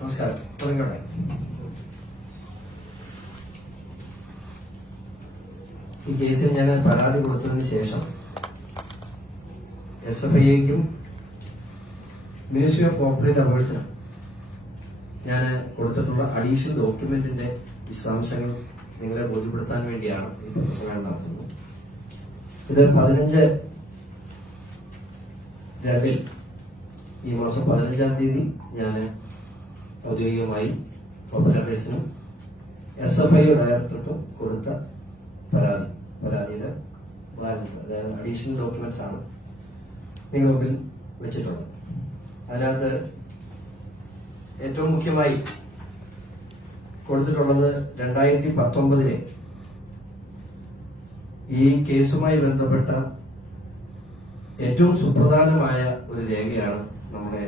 നമസ്കാരം. തുടങ്ങട്ടെ ഈ കേസിൽ ഞാൻ പരാതി കൊടുത്തതിന് ശേഷം എസ് എഫ് ഐക്കും മിനിസ്ട്രി ഓഫ് കോർപ്പറേറ്റ് അഫയേഴ്സിനും ഞാൻ കൊടുത്തിട്ടുള്ള അഡീഷണൽ ഡോക്യുമെന്റിന്റെ വിശദാംശങ്ങൾ നിങ്ങളെ ബോധ്യപ്പെടുത്താൻ വേണ്ടിയാണ് ഈ പ്രസംഗം നടത്തുന്നത്. ഇത് പതിനഞ്ച് രണ്ടിൽ ഈ മാസം പതിനഞ്ചാം തീയതി ഞാൻ ഔദ്യോഗികമായി കോർപ്പറേറ്റ് അഫയേഴ്സിനും എസ് എഫ് ഐ ഡയറക്ടർക്കും കൊടുത്ത പരാതി പരാതിയുടെ ബാലൻസ് അതായത് അഡീഷണൽ ഡോക്യുമെന്റ്സ് ആണ് നിങ്ങളുടെ മുമ്പിൽ വെച്ചിട്ടുള്ളത്. അതിനകത്ത് ഏറ്റവും മുഖ്യമായി കൊടുത്തിട്ടുള്ളത് രണ്ടായിരത്തി പത്തൊമ്പതിലെ ഈ കേസുമായി ബന്ധപ്പെട്ട ഏറ്റവും സുപ്രധാനമായ ഒരു രേഖയാണ് നമ്മുടെ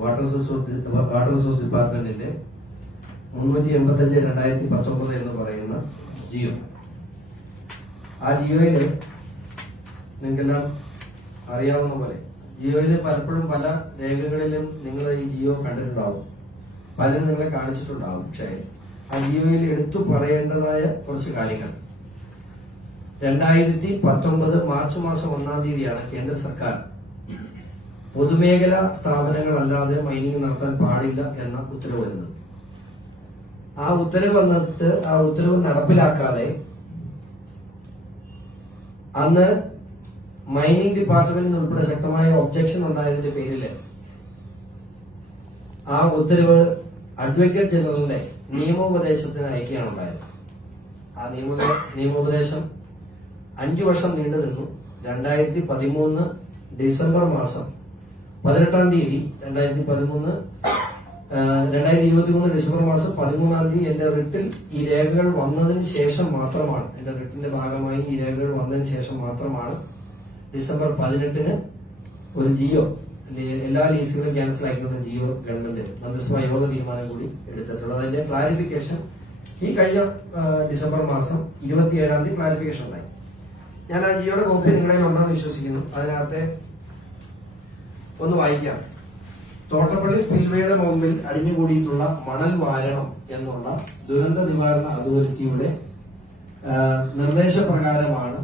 വാട്ടർ റിസോഴ്സ് വാട്ടർ റിസോഴ്സ് ഡിപ്പാർട്ട്മെന്റിന്റെ മുന്നൂറ്റി എൺപത്തഞ്ച് രണ്ടായിരത്തി പത്തൊമ്പത് എന്ന് പറയുന്ന ജിയോ. ആ ജിയോയിൽ നിങ്ങൾക്കെല്ലാം അറിയാവുന്ന പോലെ ജിയോയിൽ പലപ്പോഴും പല രേഖകളിലും നിങ്ങൾ ഈ ജിയോ കണ്ടിട്ടുണ്ടാവും. പലരും നിങ്ങളെ കാണിച്ചിട്ടുണ്ടാവും പക്ഷേ ആ ജിയോയിൽ എടുത്തു പറയേണ്ടതായ കുറച്ച് കാര്യങ്ങൾ. രണ്ടായിരത്തി പത്തൊമ്പത് മാർച്ച് മാസം ഒന്നാം തീയതിയാണ് കേന്ദ്ര സർക്കാർ പൊതുമേഖലാ സ്ഥാപനങ്ങളല്ലാതെ മൈനിങ് നടത്താൻ പാടില്ല എന്ന ഉത്തരവ് വരുന്നത്. ആ ഉത്തരവ് വന്നിട്ട് ആ ഉത്തരവ് നടപ്പിലാക്കാതെ അന്ന് മൈനിങ് ഡിപ്പാർട്ട്മെന്റിൽ ഉൾപ്പെടെ ശക്തമായ ഒബ്ജക്ഷൻ ഉണ്ടായതിന്റെ പേരിൽ ആ ഉത്തരവ് അഡ്വക്കേറ്റ് ജനറലിന്റെ നിയമോപദേശത്തിന് അയക്കുകയാണ് ഉണ്ടായത്. ആ നിയമ നിയമോപദേശം അഞ്ചു വർഷം നീണ്ടു നിന്നു രണ്ടായിരത്തി പതിമൂന്ന് ഡിസംബർ മാസം പതിനെട്ടാം തീയതി രണ്ടായിരത്തി പതിമൂന്ന് രണ്ടായിരത്തി ഇരുപത്തി മൂന്ന് ഡിസംബർ മാസം പതിമൂന്നാം തീയതി എന്റെ റിട്ടിൽ ഈ രേഖകൾ വന്നതിന് ശേഷം മാത്രമാണ്. എന്റെ റിട്ടിന്റെ ഭാഗമായി ഈ രേഖകൾ വന്നതിന് ശേഷം മാത്രമാണ് ഡിസംബർ പതിനെട്ടിന് ഒരു ജിയോ എല്ലാ ലീസുകളും ക്യാൻസൽ ആക്കിക്കൊണ്ട് ജിയോ ഗവൺമെന്റ് മന്ത്രിസഭാ യോഗ തീരുമാനം കൂടി എടുത്തിട്ടുള്ളത്. അതിന്റെ ക്ലാരിഫിക്കേഷൻ ഈ കഴിഞ്ഞ ഡിസംബർ മാസം ഇരുപത്തിയേഴാം തീയതി ക്ലാരിഫിക്കേഷൻ ഉണ്ടായി. ഞാൻ ആ ജിയോയുടെ കോപ്പി നിങ്ങളെ ഉണ്ടെന്ന് വിശ്വസിക്കുന്നു. അതിനകത്തെ ഒന്ന് വായിക്കാം. തോട്ടപ്പള്ളി സ്പിൽവേയുടെ മുമ്പിൽ അടിഞ്ഞുകൂടിയിട്ടുള്ള മണൽ വാരണം എന്നുള്ള ദുരന്ത നിവാരണ അതോറിറ്റിയുടെ നിർദ്ദേശപ്രകാരമാണ്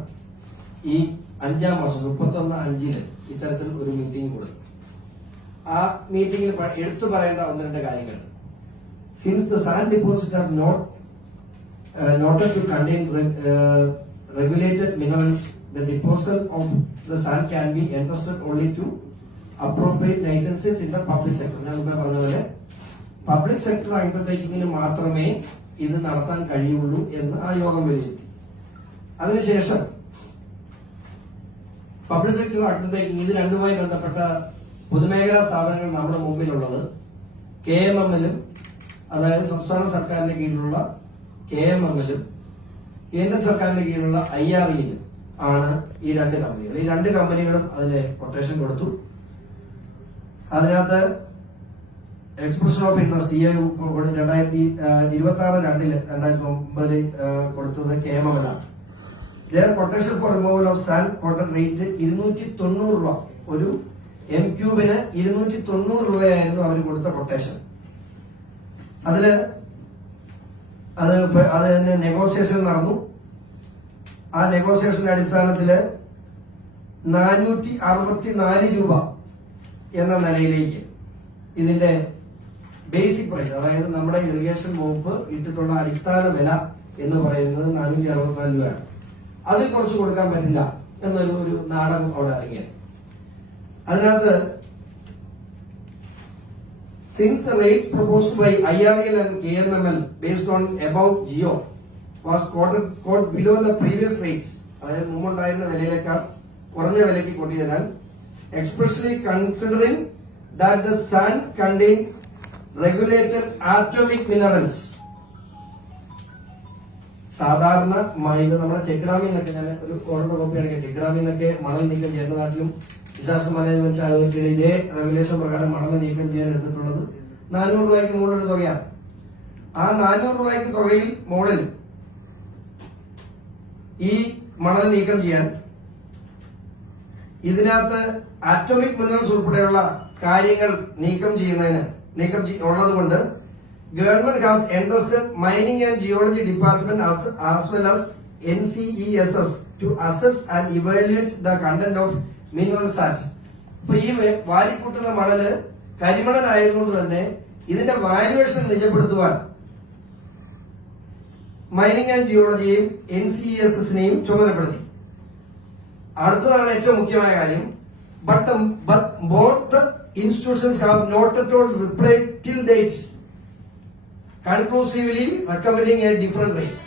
ഈ അഞ്ചാം മാസം മുപ്പത്തൊന്ന് അഞ്ചിൽ ഇത്തരത്തിൽ ഒരു മീറ്റിംഗ് കൊടുത്തു ആ മീറ്റിംഗിൽ എടുത്തു പറയേണ്ട ഒന്ന് രണ്ട് കാര്യങ്ങൾ. Since the sand deposit are not noted to contain regulated minerals the disposal of the sand can be entrusted only to appropriate licensees in the public sector ഞാൻ മുമ്പേ പറഞ്ഞ പോലെ പബ്ലിക് സെക്ടർ അണ്ടർടേക്കിങ്ങിന് മാത്രമേ ഇത് നടത്താൻ കഴിയുള്ളൂ എന്ന് ആ യോഗം വിലയിരുത്തി. അതിനുശേഷം പബ്ലിക് സെക്ടർ അണ്ടർടേക്കിംഗ് ഇത് രണ്ടുമായി ബന്ധപ്പെട്ട പൊതുമേഖലാ സ്ഥാപനങ്ങൾ നമ്മുടെ മുമ്പിലുള്ളത്. കെ എം എമ്മിലും അതായത് സംസ്ഥാന സർക്കാരിന്റെ കീഴിലുള്ള കെ എം എമ്മിലും കേന്ദ്ര സർക്കാരിന്റെ കീഴിലുള്ള ഐ ആർ ഇയിലും ആണ് ഈ രണ്ട് കമ്പനികൾ. ഈ രണ്ട് കമ്പനികളും അതിന് കൊട്ടേഷൻ കൊടുത്തു. അതിനകത്ത് എക്സ്പ്രഷൻ ഓഫ് ഇൻട്രസ്റ്റ് ഈ രണ്ടായിരത്തി ഇരുപത്തി ആറ് രണ്ടിൽ രണ്ടായിരത്തി ഒമ്പതിൽ കൊടുത്തത് K M എമ്മിലാണ് the quotation for removal of sand cotton rate ഇരുന്നൂറ്റി തൊണ്ണൂറ് രൂപ. ഒരു എം ക്യൂബിന് ഇരുന്നൂറ്റി തൊണ്ണൂറ് രൂപയായിരുന്നു അവർ കൊടുത്ത കൊട്ടേഷൻ അതിൽ അത് അത് തന്നെ നെഗോസിയേഷൻ നടന്നു. ആ നെഗോസിയേഷന്റെ അടിസ്ഥാനത്തിൽ നാനൂറ്റി അറുപത്തി നാല് രൂപ എന്ന നിലയിലേക്ക് ഇതിന്റെ ബേസിക് പ്രൈസ് അതായത് നമ്മുടെ ഇറിഗേഷൻ വകുപ്പ് ഇട്ടിട്ടുള്ള അടിസ്ഥാന വില എന്ന് പറയുന്നത് നാനൂറ്റി അറുപത്തിനാല് രൂപയാണ്. അതിൽ കുറച്ച് കൊടുക്കാൻ പറ്റില്ല എന്നൊരു ഒരു നാടകം അവിടെ ഇറങ്ങിയത്. അതിനകത്ത് Since by I R L and and KMML M L based on above geo was below the previous rates അതായത് മുമ്പുണ്ടായിരുന്ന വിലയിലേക്കാൾ കുറഞ്ഞ വിലയ്ക്ക് കൊണ്ടിയതിനാൽ expressly considering that the sand contain regulated atomic minerals. സാധാരണ മ- നമ്മുടെ ചെക്കിടാമിൽ നിന്നൊക്കെ ഞാൻ ഒരു ഓർഡർ കോപ്പി ആണെങ്കിൽ ചെക്കിടാമിൽ നിന്നൊക്കെ മണൽ നീക്കം ചെയ്യുന്ന നാട്ടിലും ഡിസാസ്റ്റർ മാനേജ്മെന്റ് അതോറിറ്റിയുടെ ഇതേ റെഗുലേഷൻ പ്രകാരം മണൽ നീക്കം ചെയ്യാൻ എടുത്തിട്ടുള്ളത് നാനൂറ് രൂപയ്ക്ക് മുകളിൽ തുകയാണ് ആ നാനൂറ് രൂപയ്ക്ക് തുകയിൽ മുകളിൽ ഈ മണൽ നീക്കം ചെയ്യാൻ ഇതിനകത്ത് ആറ്റോമിക് മിനറൽസ് ഉൾപ്പെടെയുള്ള കാര്യങ്ങൾ നീക്കം ചെയ്യുന്നതിന് നീക്കം ഉള്ളത് കൊണ്ട് government has entrusted mining and geology department as well as N C E S S to assess and evaluate the content of mineral sand അപ്പൊ ഈ വാരിക്കൂട്ടുന്ന മണൽ കരിമണലായതുകൊണ്ട് തന്നെ ഇതിന്റെ വാല്യുവേഷൻ നിജപ്പെടുത്തുവാൻ മൈനിങ് ആൻഡ് ജിയോളജിയെയും എൻ സി എസ് എസിനെയും ചുമതലപ്പെടുത്തി. അടുത്തതാണ് ഏറ്റവും മുഖ്യമായ കാര്യം. But both the institutions have not at all replied till dates conclusively recommending a different rate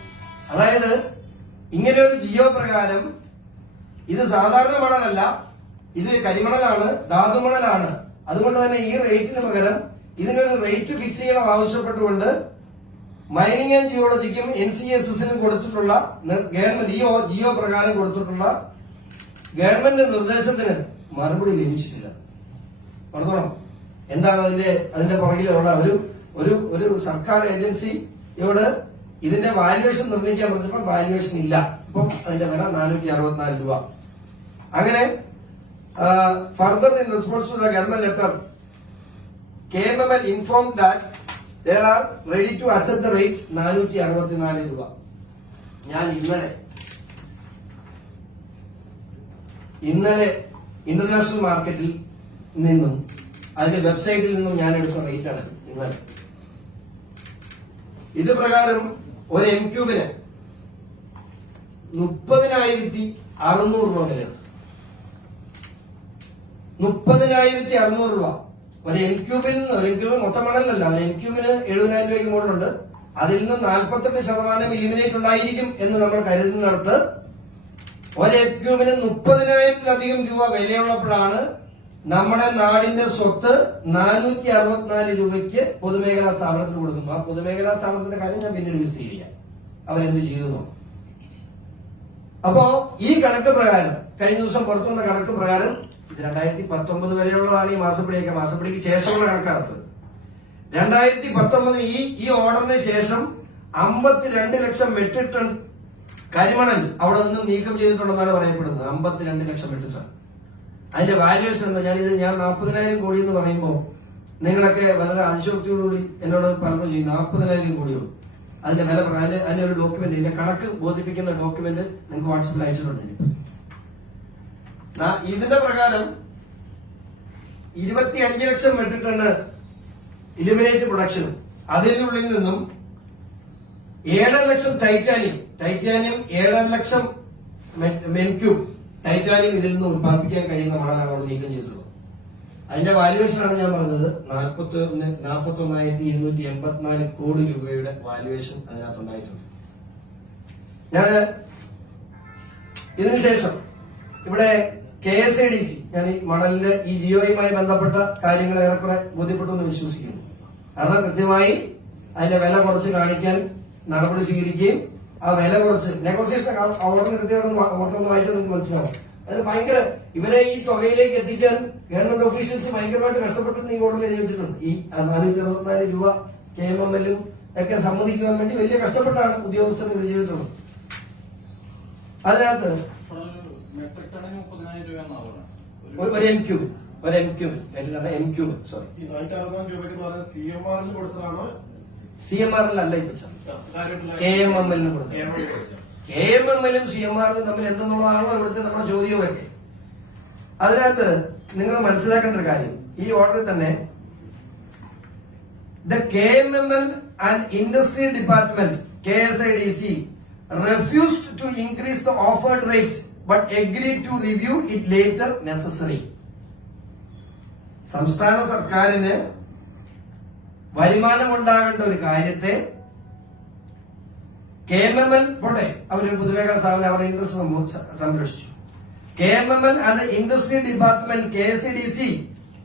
അതായത് ഇങ്ങനെ ഒരു ജിയോ പ്രകാരം ഇത് സാധാരണ മണലല്ല ഇത് കരിമണലാണ് ധാതുമണലാണ് അതുകൊണ്ട് തന്നെ ഈ റേറ്റിന് പകരം ഇതിനൊരു റേറ്റ് ഫിക്സ് ചെയ്യണം ആവശ്യപ്പെട്ടുകൊണ്ട് മൈനിങ് ആൻഡ് ജിയോളജിക്കും എൻ സി എസ് എസിനും കൊടുത്തിട്ടുള്ള ഗവൺമെന്റ് ജിയോ പ്രകാരം കൊടുത്തിട്ടുള്ള ഗവൺമെന്റ് നിർദ്ദേശത്തിന് മറുപടി ലഭിച്ചിട്ടില്ല. പറഞ്ഞോളാം. എന്താണ് അതിന്റെ അതിന്റെ പുറകിലുള്ള ഒരു ഒരു ഒരു സർക്കാർ ഏജൻസിയോട് ഇതിന്റെ വാല്യുവേഷൻ നിർണയിക്കാൻ പറഞ്ഞപ്പോൾ വാല്യുവേഷൻ ഇല്ല. അപ്പം അതിന്റെ വില നാനൂറ്റി അറുപത്തിനാല് രൂപ. അങ്ങനെ further in response to the government letter K M M L inform that are ready to accept the rate നാനൂറ്റി അറുപത്തിനാല് രൂപ. ഞാൻ ഇന്നലെ ഇന്നലെ ഇന്റർനാഷണൽ മാർക്കറ്റിൽ നിന്നും അതിന്റെ വെബ്സൈറ്റിൽ നിന്നും ഞാൻ എടുത്ത റേറ്റ് ആണ് നിങ്ങൾ ഇത് പ്രകാരം ഒരു എം ക്യൂബിന് മുപ്പതിനായിരത്തി അറുന്നൂറ് രൂപ വിലയാണ്. മുപ്പതിനായിരത്തി അറുന്നൂറ് രൂപ. ഒരു എം ക്യൂബിൽ നിന്ന് ഒരു എം ക്യൂബിൽ മൊത്തം മണലല്ല. ഒരു എം ക്യൂബിന് എഴുപതിനായിരം രൂപയ്ക്ക് മുകളിലുണ്ട്. അതിൽ നിന്ന് നാൽപ്പത്തെട്ട് ശതമാനം ഇലിമിനേറ്റ് ഉണ്ടായിരിക്കും എന്ന് നമ്മൾ കരുതുന്നിടത്ത് ഒരു എം ക്യൂബിന് മുപ്പതിനായിരത്തിലധികം രൂപ വിലയുള്ളപ്പോഴാണ് നമ്മുടെ നാടിന്റെ സ്വത്ത് നാനൂറ്റി അറുപത്തിനാല് രൂപയ്ക്ക് പൊതുമേഖലാ സ്ഥാപനത്തിന് കൊടുക്കുന്നു ആ പൊതുമേഖലാ സ്ഥാപനത്തിന്റെ കാര്യം ഞാൻ പിന്നീട് വിസ് ചെയ്യാം. അവരെന്ത് ചെയ്തു. അപ്പോ ഈ കണക്ക് പ്രകാരം കഴിഞ്ഞ ദിവസം പുറത്തു വന്ന കണക്ക് പ്രകാരം രണ്ടായിരത്തി പത്തൊമ്പത് വരെയുള്ളതാണ് ഈ മാസപ്പടിയൊക്കെ. മാസപ്പടിക്ക് ശേഷമുള്ള കണക്കാണ് രണ്ടായിരത്തി പത്തൊമ്പത് ഈ ഈ ഓർഡറിന് ശേഷം അമ്പത്തിരണ്ട് ലക്ഷം മെട്രിക് ടൺ കരിമണൽ അവിടെ നിന്നും നീക്കം ചെയ്തിട്ടുണ്ടെന്നാണ് പറയപ്പെടുന്നത്. അമ്പത്തിരണ്ട് ലക്ഷം മെട്രിക് ടൺ അതിന്റെ വാല്യൂസ് എന്താ? ഇത് ഞാൻ നാൽപ്പതിനായിരം കോടി എന്ന് പറയുമ്പോൾ നിങ്ങളൊക്കെ വളരെ അതിശോക്തിയോടുകൂടി എന്നോട് പറഞ്ഞു ചെയ്യും നാൽപ്പതിനായിരം കോടിയോ? അതിന്റെ വില അതിന്റെ അതിന്റെ ഒരു ഡോക്യുമെന്റ് ഇതിന്റെ കണക്ക് ബോധിപ്പിക്കുന്ന ഡോക്യുമെന്റ് നിങ്ങൾക്ക് വാട്സപ്പിൽ അയച്ചിട്ടുണ്ട്. ഇതിന്റെ പ്രകാരം ഇരുപത്തി അഞ്ച് ലക്ഷം മെട്രിക് ടണ് ഇലിമിനേറ്റ് പ്രൊഡക്ഷനും അതിനുള്ളിൽ നിന്നും ഏഴര ലക്ഷം ടൈറ്റാനിയം ടൈറ്റാനിയം ഏഴര ലക്ഷം മെൻക്യൂബ് ടൈറ്റാനിയം ഇതിൽ നിന്ന് ഉത്പാദിപ്പിക്കാൻ കഴിയുന്ന മണലാണ് അവിടെ നീക്കം ചെയ്തിട്ടുള്ളത്. അതിന്റെ വാല്യുവേഷൻ ആണ് ഞാൻ പറഞ്ഞത്. നാൽപ്പത്തി ഒന്ന് നാൽപ്പത്തി ഒന്നായിരത്തി ഇരുന്നൂറ്റി എൺപത്തിനാല് കോടി രൂപയുടെ വാല്യുവേഷൻ അതിനകത്തുണ്ടായിട്ടുണ്ട്. ഞാൻ ഇതിനുശേഷം ഇവിടെ K S I D C ഞാൻ ഈ മണലിന്റെ ഈ ജിയോയുമായി ബന്ധപ്പെട്ട കാര്യങ്ങൾ ഏറെക്കുറെ ബോധ്യപ്പെട്ടു എന്ന് വിശ്വസിക്കുന്നു. കാരണം കൃത്യമായി അതിന്റെ വില കുറച്ച് കാണിക്കാൻ നടപടി സ്വീകരിക്കുകയും ആ വില കുറച്ച്. നെഗോസിയേഷൻ ഓർഡർ കൃത്യമായിട്ട് ഓർഡർ വായിച്ചാൽ നിങ്ങൾക്ക് മനസ്സിലാവും. അതിന് ഭയങ്കര ഇവരെ ഈ തുകയിലേക്ക് എത്തിക്കാൻ ഗവൺമെന്റ് ഓഫീഷ്യൽസ് ഭയങ്കരമായിട്ട് കഷ്ടപ്പെട്ടെന്ന് ഈ ഓർഡർ എഴുതി വെച്ചിട്ടുണ്ട്. ഈ നാനൂറ്റി അറുപത്തിനാല് രൂപ കെ എം എം എല്ലും ഒക്കെ സമ്മതിക്കുവാൻ വേണ്ടി വലിയ കഷ്ടപ്പെട്ടാണ് ഉദ്യോഗസ്ഥർ ഇത് ചെയ്തിട്ടുള്ളത്. അതിനകത്ത് ഒരു- എം ക്യൂബ് ഒരു M cube M cube sorry C M ആറിൽ അല്ല ആറിലല്ല ഇപ്പൊ കെ എം എം എല്ലിന് കൊടുത്തത്. കെ എം എം എല്ലും സി എം ആറിലും തമ്മിൽ എന്തെന്നുള്ളതാണോ ഇവിടുത്തെ നമ്മുടെ ചോദ്യവും ചോദ്യമൊക്കെ അതിനകത്ത് നിങ്ങൾ മനസ്സിലാക്കേണ്ട ഒരു കാര്യം. ഈ ഓർഡറിൽ തന്നെ the K M M L and industry department K S I D C refused to increase the offered rate but agreed to review it later necessary. സംസ്ഥാന സർക്കാരിന് വരുമാനമുണ്ടാകേണ്ട ഒരു കാര്യത്തെ കെ എം എം എൽ പോട്ടെ അവർ പൊതുമേഖലാ സ്ഥാപനം അവരുടെ ഇൻട്രസ്റ്റ് സംരക്ഷിച്ചു. K M M L and industry department K S D C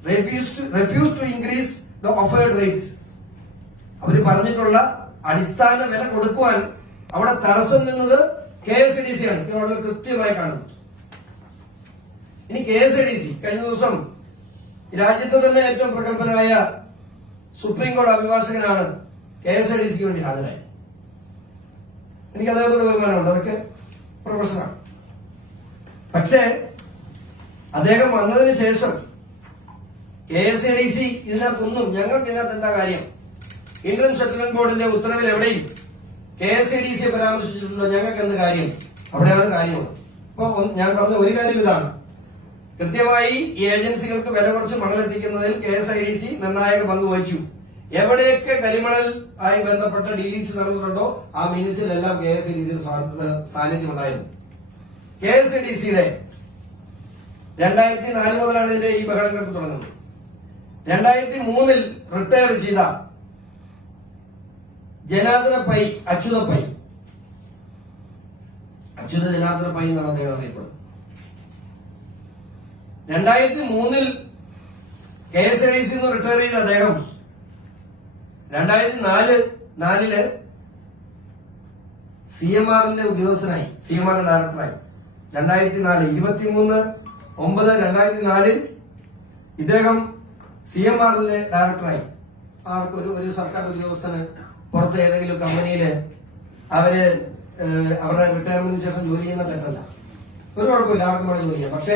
refuse to increase the offered rate അവർ പറഞ്ഞിട്ടുള്ള അടിസ്ഥാന വില കൊടുക്കുവാൻ അവിടെ തടസ്സം നിന്നത് കെ എസ് ഡി സി ആണ്. കൃത്യമായി കാണുന്നു ഇനി കെ എസ് ഡി സി കഴിഞ്ഞ ദിവസം രാജ്യത്തെ തന്നെ ഏറ്റവും പ്രഗത്ഭനായ സുപ്രീം കോടതി അഭിഭാഷകനാണ് കെ എസ് ഡി സിക്ക് വേണ്ടി ഹാജരായി. എനിക്ക് അദ്ദേഹത്തോട് ബഹുമാനമുണ്ട് അതൊക്കെ പ്രൊഫഷനാണ് പക്ഷേ അദ്ദേഹം വന്നതിന് ശേഷം K S I D C ഇതിനകത്തൊന്നും ഞങ്ങൾക്ക് ഇതിനകത്ത് എന്താ കാര്യം? ഇന്ത്യൻ സെറ്റിൽമെന്റ് ബോർഡിന്റെ ഉത്തരവിൽ എവിടെയും കെ എസ് ഐ ഡി സിയെ പരാമർശിച്ചിട്ടുണ്ടോ? ഞങ്ങൾക്ക് എന്ത് കാര്യം? അവിടെയാണ് കാര്യമുള്ളത്. അപ്പൊ ഞാൻ പറഞ്ഞ ഒരു കാര്യം ഇതാണ്. കൃത്യമായി ഈ ഏജൻസികൾക്ക് വില കുറച്ച് മണൽ എത്തിക്കുന്നതിൽ K S I D C നിർണായക പങ്ക് വഹിച്ചു. എവിടെയൊക്കെ കരിമണൽ ആയി ബന്ധപ്പെട്ട ഡീലിങ്സ് നടന്നിട്ടുണ്ടോ ആ മിനിറ്റ്സിലെല്ലാം കെ എസ് ഐ ഡി സിയുടെ സാന്നിധ്യം ഉണ്ടായിരുന്നു കെ എസ് ഐ ഡി സിയുടെ രണ്ടായിരത്തി നാല് മുതലാണ് ഇതിന്റെ ഈ ബഹളങ്ങൾക്ക് തുടങ്ങുന്നത്. രണ്ടായിരത്തി മൂന്നിൽ റിട്ടയർ ചെയ്ത ജനാർദ്ദന പൈ അച്യുത പൈ. അച്യുത ജനാർദ്ദന പൈ എന്നാണ് അദ്ദേഹം അറിയപ്പെടുന്നത്. രണ്ടായിരത്തി മൂന്നിൽ K S I D C retire ചെയ്ത അദ്ദേഹം രണ്ടായിരത്തി നാല് നാലിൽ സി എം ആറിന്റെ ഉദ്യോഗസ്ഥനായി സി എം ആറിന്റെ ഡയറക്ടറായി രണ്ടായിരത്തി നാല് ഇരുപത്തിമൂന്ന് ഒമ്പത് രണ്ടായിരത്തി നാലിൽ ഇദ്ദേഹം സി എം ആറിന്റെ ഡയറക്ടറായി ആർക്കൊരു ഒരു ഒരു സർക്കാർ ഉദ്യോഗസ്ഥന് പുറത്ത് ഏതെങ്കിലും കമ്പനിയിൽ അവർ അവരുടെ റിട്ടയർമെന്റിന് ശേഷം ജോലി ചെയ്യുന്ന തെറ്റല്ല ഒരു കുഴപ്പമില്ല ആർക്കും അവിടെ ജോലി ചെയ്യാം. പക്ഷേ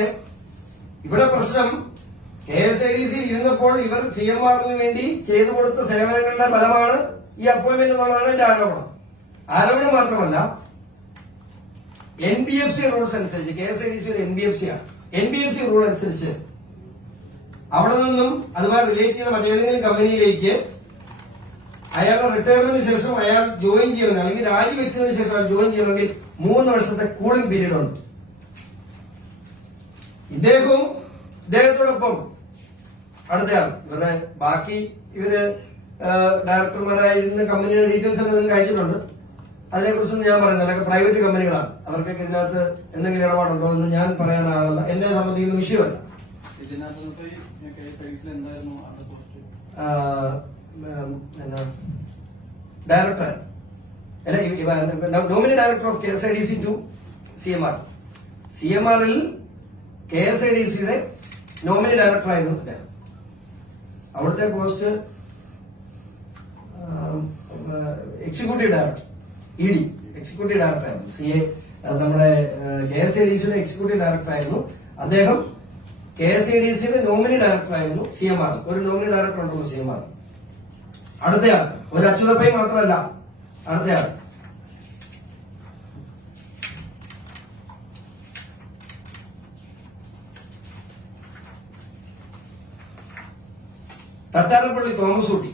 ഇവിടെ പ്രശ്നം കെ എസ് ഐ ഡി സിയിൽ ഇരുന്നപ്പോൾ ഇവർ സി എം ആറിന് വേണ്ടി ചെയ്തു കൊടുത്ത സേവനങ്ങളുടെ ഫലമാണ് ഈ അപ്പോയിന്റ്മെന്റ് എന്നുള്ളതാണ് എന്റെ ആരോപണം. ആരോപണം മാത്രമല്ല N B F C rules അനുസരിച്ച് K S I D C ഒരു എൻ ബി എഫ് സി ആണ്. N B F C rule അനുസരിച്ച് അവിടെ നിന്നും അതുമായി റിലേറ്റ് ചെയ്യുന്ന മറ്റേതെങ്കിലും കമ്പനിയിലേക്ക് അയാളുടെ റിട്ടയർമെന്റിന് ശേഷം അയാൾ ജോയിൻ ചെയ്യണമെങ്കിൽ അല്ലെങ്കിൽ രാജിവെച്ചതിന് ശേഷം അയാൾ ജോയിൻ ചെയ്യണമെങ്കിൽ മൂന്ന് വർഷത്തെ കൂളിംഗ് പീരീഡ് ഉണ്ട്. ഇദ്ദേഹവും ഇദ്ദേഹത്തോടൊപ്പം അടുത്തയാൾ ഇവരുടെ ബാക്കി ഇവർ ഡയറക്ടർമാരായിരുന്ന കമ്പനിയുടെ ഡീറ്റെയിൽസ് എല്ലാം നിങ്ങൾക്ക് അയച്ചിട്ടുണ്ട് അതിനെക്കുറിച്ചൊന്നും ഞാൻ പറയുന്നില്ല അതൊക്കെ പ്രൈവറ്റ് കമ്പനികളാണ്. അവർക്കൊക്കെ ഇതിനകത്ത് എന്തെങ്കിലും ഇടപാടുണ്ടോ എന്ന് ഞാൻ പറയാൻ ആളല്ല. എന്നെ സംബന്ധിക്കുന്ന വിഷയമല്ല ഡയറക്ടർ. അല്ല nominee director of K S I D C to C M R. C M ആറിൽ കെ എസ് ഐ ഡി സിയുടെ നോമിനി ഡയറക്ടറായിരുന്നു അദ്ദേഹം അവിടുത്തെ post executive director E D executive ഡയറക്ടറായിരുന്നു C A നമ്മുടെ കെ എസ് ഐ ഡി സിയുടെ executive ഡയറക്ടറായിരുന്നു അദ്ദേഹം K S I D സിയുടെ നോമിനി ഡയറക്ടറായിരുന്നു സി എം ആർ ഒരു നോമിനി ഡയറക്ടർ ഉണ്ടല്ലോ സി എം ആർ അടുത്തയാൾ ഒരു അച്യുതപ്പൈ മാത്രമല്ല അടുത്തയാൾ തട്ടാരപ്പള്ളി തോമസ് കുട്ടി.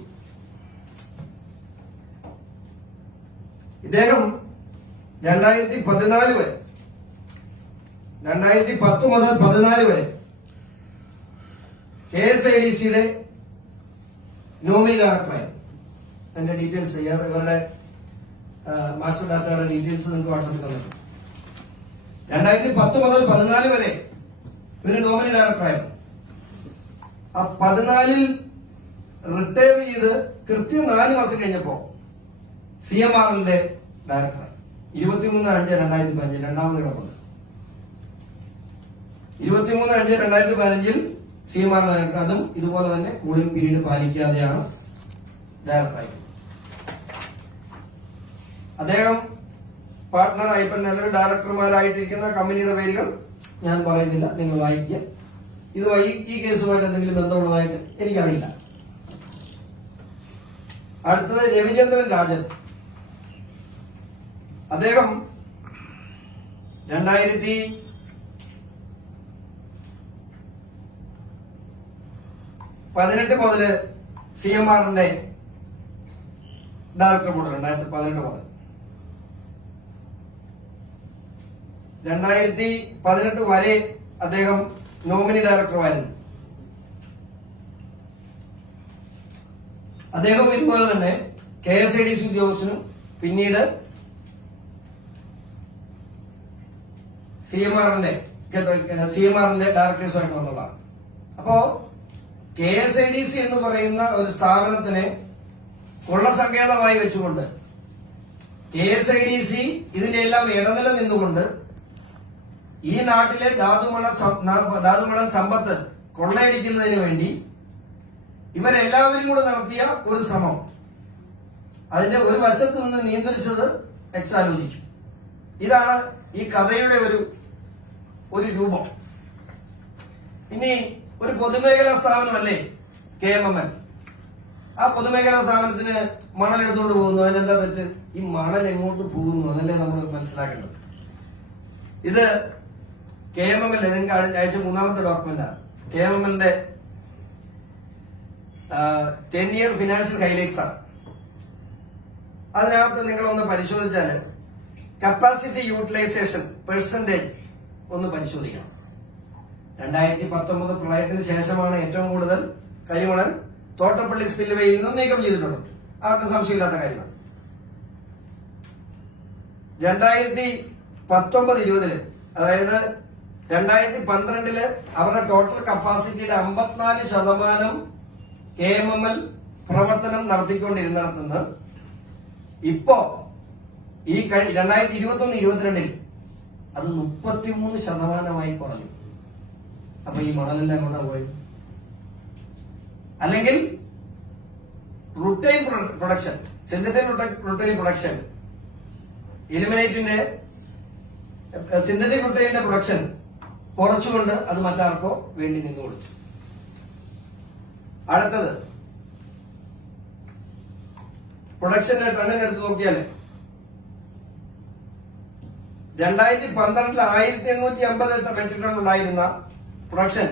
ഇദ്ദേഹം രണ്ടായിരത്തി പതിനാല് വരെ രണ്ടായിരത്തി പത്ത് മുതൽ പതിനാല് വരെ കെ എസ് ഐ ഡി സിയുടെ നോമിനി ഡയറക്ടറായി. എന്റെ ഡീറ്റെയിൽസ് ഇവരുടെ മാസ്റ്റർ ഡാറ്റയുടെ ഡീറ്റെയിൽസ് നിങ്ങൾക്ക് വാട്സപ്പിൽ തന്നിട്ടുണ്ട്. രണ്ടായിരത്തി പത്ത് മുതൽ പതിനാല് വരെ ഇവർ നോമിനി ഡയറക്ടറായിരുന്നു. ആ പതിനാലിൽ റിട്ടയർ ചെയ്ത് കൃത്യം നാല് മാസം കഴിഞ്ഞപ്പോ സി എം ആറിന്റെ ഡയറക്ടറായി ഇരുപത്തിമൂന്ന് അഞ്ച് രണ്ടായിരത്തി പതിനഞ്ച് രണ്ടാമത് കിടപ്പുണ്ട് ഇരുപത്തിമൂന്ന് അഞ്ച് രണ്ടായിരത്തി പതിനഞ്ചിൽ സി എം ആർ ഡയറക്ടർ അതും ഇതുപോലെ തന്നെ കൂളിംഗ് പീരീഡ് പാലിക്കാതെയാണ് ഡയറക്ടറായി അദ്ദേഹം പാർട്ട്ണറായി ഇപ്പം നിലവിൽ ഡയറക്ടർമാരായിട്ടിരിക്കുന്ന കമ്പനിയുടെ പേരുകൾ ഞാൻ പറയുന്നില്ല. നിങ്ങൾ വായിക്കുക. വൈ ഈ കേസുമായിട്ട് എന്തെങ്കിലും ബന്ധമുള്ളതായിട്ട് എനിക്കറിയില്ല. അടുത്തത് രവിചന്ദ്രൻ രാജൻ. അദ്ദേഹം രണ്ടായിരത്തി പതിനെട്ട് മുതൽ സി എം ആറിന്റെ ഡയറക്ടർ ബോർഡ് രണ്ടായിരത്തി പതിനെട്ട് മുതൽ രണ്ടായിരത്തി പതിനെട്ട് വരെ അദ്ദേഹം നോമിനി ഡയറക്ടറുമായിരുന്നു അദ്ദേഹം ഇതുപോലെ തന്നെ K S I D C ഉദ്യോഗസ്ഥനും പിന്നീട് സി എം ആറിന്റെ സി എം ആറിന്റെ ഡയറക്ടേഴ്സുമായിട്ട് വന്നതാണ്. അപ്പോ K S I D C എന്ന് പറയുന്ന ഒരു സ്ഥാപനത്തിനെ കൊള്ളസങ്കേതമായി വെച്ചുകൊണ്ട് K S I D C ഇതിന്റെ എല്ലാം ഇടനില നിന്നുകൊണ്ട് ഈ നാട്ടിലെ ധാതുമണ ധാതുമണ സമ്പത്ത് കൊള്ളയടിക്കുന്നതിന് വേണ്ടി ഇവരെല്ലാവരും കൂടെ നടത്തിയ ഒരു ശ്രമം. അതിന്റെ ഒരു വശത്ത് നിന്ന് നിയന്ത്രിച്ചത് എക്സാലോചിച്ചു ഇതാണ് ഈ കഥയുടെ ഒരു ഒരു രൂപം. ഇനി ഒരു പൊതുമേഖലാ സ്ഥാപനമല്ലേ? കെ എം എം എൽ ആ പൊതുമേഖലാ സ്ഥാപനത്തിന് മണൽ എടുത്തുകൊണ്ട് പോകുന്നു. അതിനെന്താ തെറ്റ്? ഈ മണൽ എങ്ങോട്ട് പോകുന്നു? അതല്ലേ നമ്മൾ മനസ്സിലാക്കേണ്ടത്. ഇത് കെ എം എം എൽ നിങ്ങൾക്ക് അയച്ച മൂന്നാമത്തെ ഡോക്യുമെന്റ് ആണ് കെ എം എം എല്ലിന്റെ ടെൻ ഇയർ ഫിനാൻഷ്യൽ ഹൈലൈറ്റ്സ് ആണ്. അതിനകത്ത് നിങ്ങൾ ഒന്ന് പരിശോധിച്ചാൽ കപ്പാസിറ്റി യൂട്ടിലൈസേഷൻ പെർസെന്റേജ് ഒന്ന് പരിശോധിക്കണം. രണ്ടായിരത്തി പത്തൊമ്പത് പ്രളയത്തിന് ശേഷമാണ് ഏറ്റവും കൂടുതൽ കരിമണൽ തോട്ടപ്പള്ളി സ്പിൽവേയിൽ നിന്നും നീക്കം ചെയ്തിട്ടുള്ളത്. ആർക്കും സംശയമില്ലാത്ത കാര്യമാണ്. രണ്ടായിരത്തി പത്തൊമ്പത് ഇരുപതിൽ അതായത് രണ്ടായിരത്തി പന്ത്രണ്ടിൽ അവരുടെ ടോട്ടൽ കപ്പാസിറ്റിയുടെ അമ്പത്തിനാല് ശതമാനം കെ എം എം എൽ പ്രവർത്തനം നടത്തിക്കൊണ്ടിരുന്നിടത്തുനിന്ന് ഇപ്പോ ഈ രണ്ടായിരത്തി ഇരുപത്തി ഒന്ന് ഇരുപത്തിരണ്ടിൽ അത് മുപ്പത്തിമൂന്ന് ശതമാനമായി കുറഞ്ഞു. അപ്പൊ ഈ മണലെല്ലാം കൊണ്ടാ പോയി അല്ലെങ്കിൽ rutile production synthetic rutile production എലിമിനേറ്റിന്റെ synthetic റുട്ടൈന്റെ പ്രൊഡക്ഷൻ കുറച്ചുകൊണ്ട് അത് മറ്റാർക്കോ വേണ്ടി നിന്നു കൊടുത്തു. അടുത്തത്. പ്രൊഡക്ഷന്റെ ടണ്ണിന് എടുത്ത് നോക്കിയാൽ രണ്ടായിരത്തി പന്ത്രണ്ടിൽ ആയിരത്തി എണ്ണൂറ്റി അമ്പത് മെട്രിക് ടൺ ഉണ്ടായിരുന്ന പ്രൊഡക്ഷൻ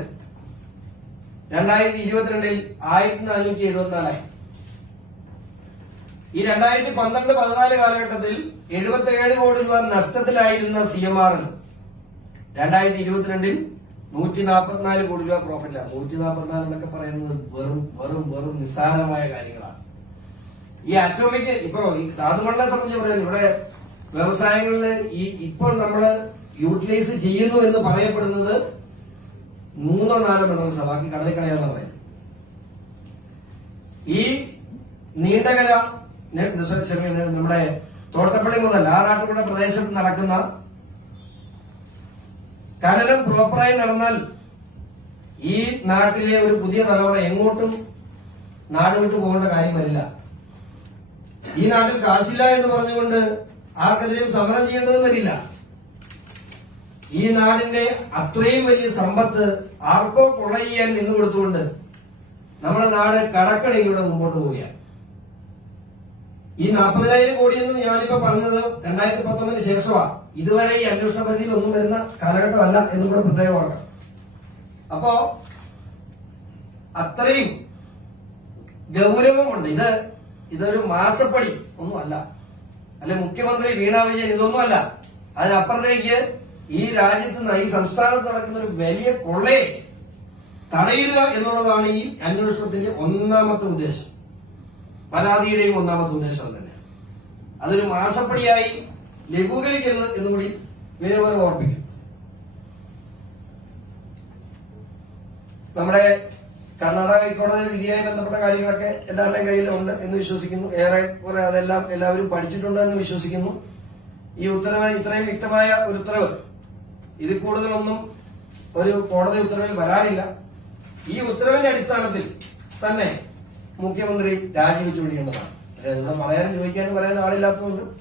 രണ്ടായിരത്തി ഇരുപത്തിരണ്ടിൽ ആയിരത്തി നാനൂറ്റി എഴുപത്തിനാലായി ഈ രണ്ടായിരത്തി പന്ത്രണ്ട് പതിനാല് കാലഘട്ടത്തിൽ എഴുപത്തി ഏഴ് കോടി രൂപ നഷ്ടത്തിലായിരുന്ന സി എം ആറിൽ രണ്ടായിരത്തി ഇരുപത്തിരണ്ടിൽ നൂറ്റി നാൽപ്പത്തിനാല് കോടി രൂപ പ്രോഫിറ്റിലാണ് നൂറ്റി നാൽപ്പത്തിനാല് എന്നൊക്കെ പറയുന്നത് വെറും വെറും വെറും നിസ്സാരമായ കാര്യങ്ങളാണ്. ഈ അറ്റോമിക് ഇപ്പോ ഈ ധാതുമണ്ണെ സംബന്ധിച്ച് പറയാൻ ഇവിടെ വ്യവസായങ്ങളിൽ ഈ ഇപ്പോൾ നമ്മൾ യൂട്ടിലൈസ് ചെയ്യുന്നു എന്ന് പറയപ്പെടുന്നത് മൂന്നോ നാലോ മിനറൽസ് ബാക്കി കടലിൽ കളയാന്ന് പറയുന്നത്. ഈ നീണ്ടകര നമ്മുടെ തോട്ടപ്പള്ളി മുതൽ ആറാട്ടുപുഴ പ്രദേശത്ത് നടക്കുന്ന ഖനനം പ്രോപ്പറായി നടന്നാൽ ഈ നാട്ടിലെ ഒരു പുതിയ തലമുറ എങ്ങോട്ടും നാട് വിട്ടു പോകേണ്ട കാര്യമല്ല ഈ നാട്ടിൽ കാശില്ല എന്ന് പറഞ്ഞുകൊണ്ട് ആർക്കെതിരെയും സമരം ചെയ്യേണ്ടതും വരില്ല. ഈ നാടിന്റെ അത്രയും വലിയ സമ്പത്ത് ആർക്കോ കൊള്ള ചെയ്യാൻ നിന്നു കൊടുത്തുകൊണ്ട് നമ്മുടെ നാട് കടക്കടയിലൂടെ മുമ്പോട്ട് പോവുകയാണ്. ഈ നാൽപ്പതിനായിരം കോടിയെന്നും ഞാനിപ്പോ പറഞ്ഞത് രണ്ടായിരത്തി പത്തൊമ്പതിന് ശേഷമാ. ഇതുവരെ ഈ അന്വേഷണ പരിധിയിൽ ഒന്നും വരുന്ന കാലഘട്ടമല്ല എന്നും കൂടെ പ്രത്യേകം ഓർക്കാം അപ്പോ അത്രയും ഗൗരവമുണ്ട്. ഇത് ഇതൊരു മാസപ്പടി ഒന്നുമല്ല. അല്ലെ മുഖ്യമന്ത്രി വീണ വിജയൻ ഇതൊന്നുമല്ല. അതിനപ്പുറത്തേക്ക് ഈ രാജ്യത്ത് നിന്ന് ഈ സംസ്ഥാനത്ത് നടക്കുന്ന ഒരു വലിയ കൊള്ളയെ തടയിടുക എന്നുള്ളതാണ് ഈ അന്വേഷണത്തിന്റെ ഒന്നാമത്തെ ഉദ്ദേശം. പരാതിയുടെയും ഒന്നാമത്തെ ഉദ്ദേശം തന്നെ അതൊരു മാസപ്പടിയായി ലഘൂകരിക്കരുത് എന്നുകൂടി വിനോദം ഓർപ്പിക്കും. നമ്മുടെ കർണാടക ഹൈക്കോടതി വിധിയായി ബന്ധപ്പെട്ട കാര്യങ്ങളൊക്കെ എല്ലാവരുടെയും കയ്യിലുണ്ട് എന്ന് വിശ്വസിക്കുന്നു. ഏറെ കുറെ അതെല്ലാം എല്ലാവരും പഠിച്ചിട്ടുണ്ട് എന്ന് വിശ്വസിക്കുന്നു. ഈ ഉത്തരവ് ഇത്രയും വ്യക്തമായ ഒരു ഉത്തരവ്. ഇതിൽ കൂടുതലൊന്നും ഒരു കോടതി ഉത്തരവിൽ വരാനില്ല. ഈ ഉത്തരവിന്റെ അടിസ്ഥാനത്തിൽ തന്നെ മുഖ്യമന്ത്രി രാജിവെച്ചു പക്ഷെ ഇവിടെ പറയാനും ചോദിക്കാനും പറയാനും ആളില്ലാത്തതുകൊണ്ട്